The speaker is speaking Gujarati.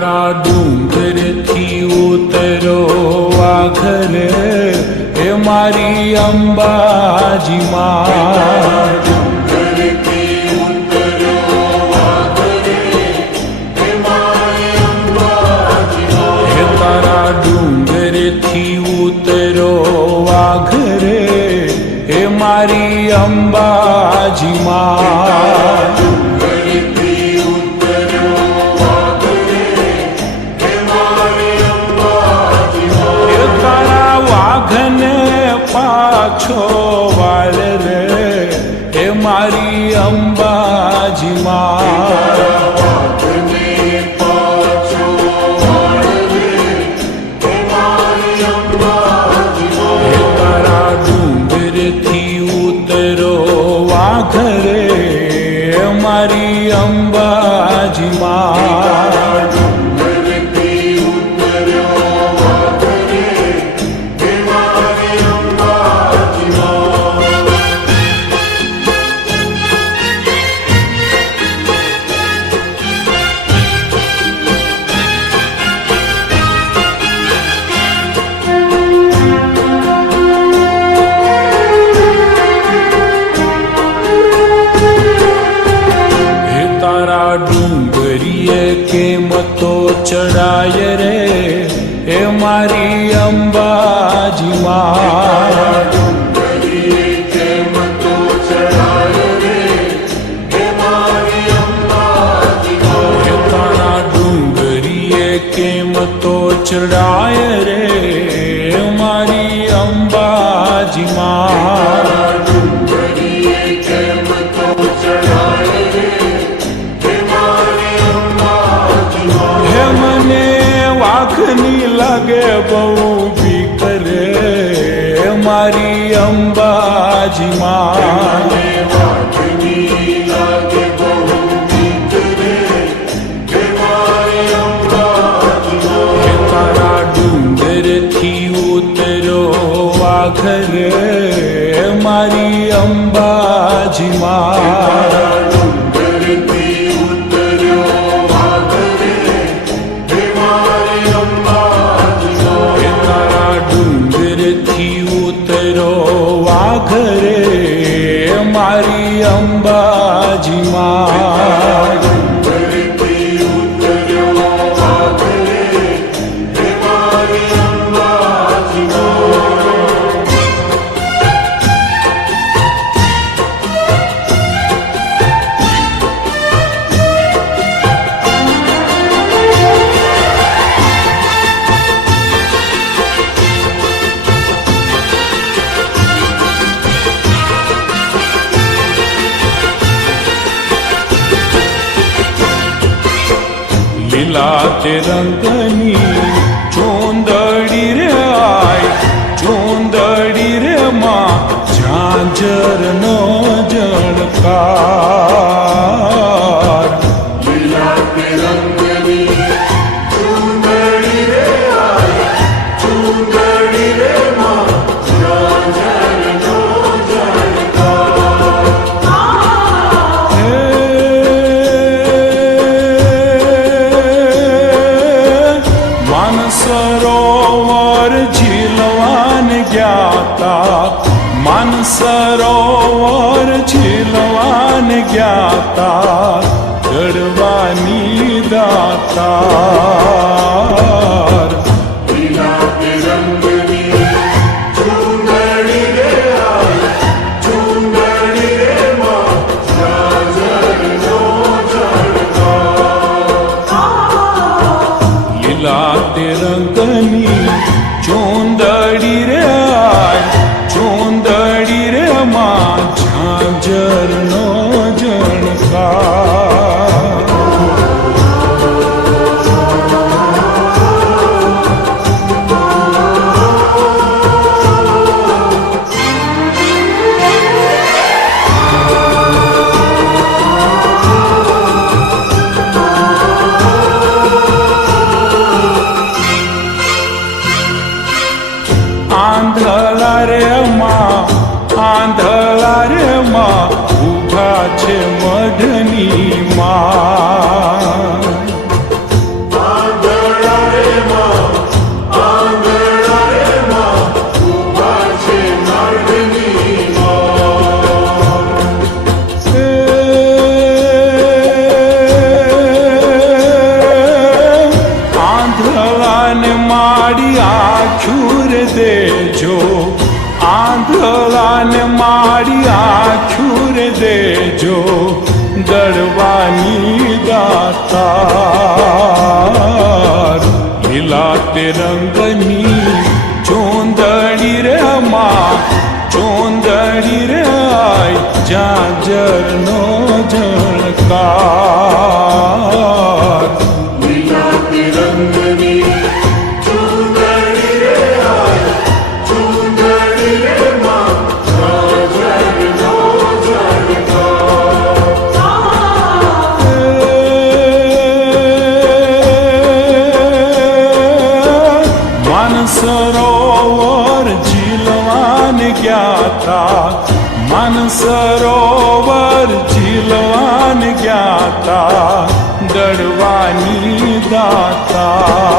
તારા ડુંગરથી ઉતરો આખરે હે મારી અંબાજી માં હે તારા ડુંગરથી ઉતરો આખરે હે મારી અંબાજી માં પાછો વાળ રે હે મારી અંબાજી માં હે તારા ડુંગરથી ઉતરો વાઘરે હે મારી અંબાજી માં ડુંગરીએ કેમ તો ચડાય રે હે મારી અંબાજી માં હે તારા ડુંગરીએ કેમ તો ચડાય રે હે મારી અંબાજી માં વાઘની લાગે બહુ બીક રે મારી અંબાજી માં હે તારા ડુંગરથી ઉતરો વાઘરે મારી અંબાજી માં વાઘરે મારી અંબાજી માં લીલા રંગની ચોંદડી રે આય ચોંદડી રે માં ઝાંઝર નો જણકાર લીલા રંગની ચોંદડી રે આય ચોંદડી રે માં ઝાંઝર નો સરોવર ઝીલવાન જ્ઞાતા માનસરોવર ઝીલવાન જ્ઞાતા ગળવાની દાતાર રંગની ચોંદડી રે ચોંદડી રે માં ઝાંઝર નો જણકાર આંધળા રે માં ઊભા છે મઢની માં આંધળાને મારી આંખું રે દેજો દળવાની દાતાર લીલા તે રંગની ચોંદડી રે માં ચોંદડી રે આય જાજરનો ઝણકાર લીલા તિરંગની ચૂંદડી રે આય ચૂંદડી રે માં જાજરનો માનસરોવર ઝીલવાન ગયા તા માનસરોવર ઝીલવાન ગયા તા દળવાની દાતા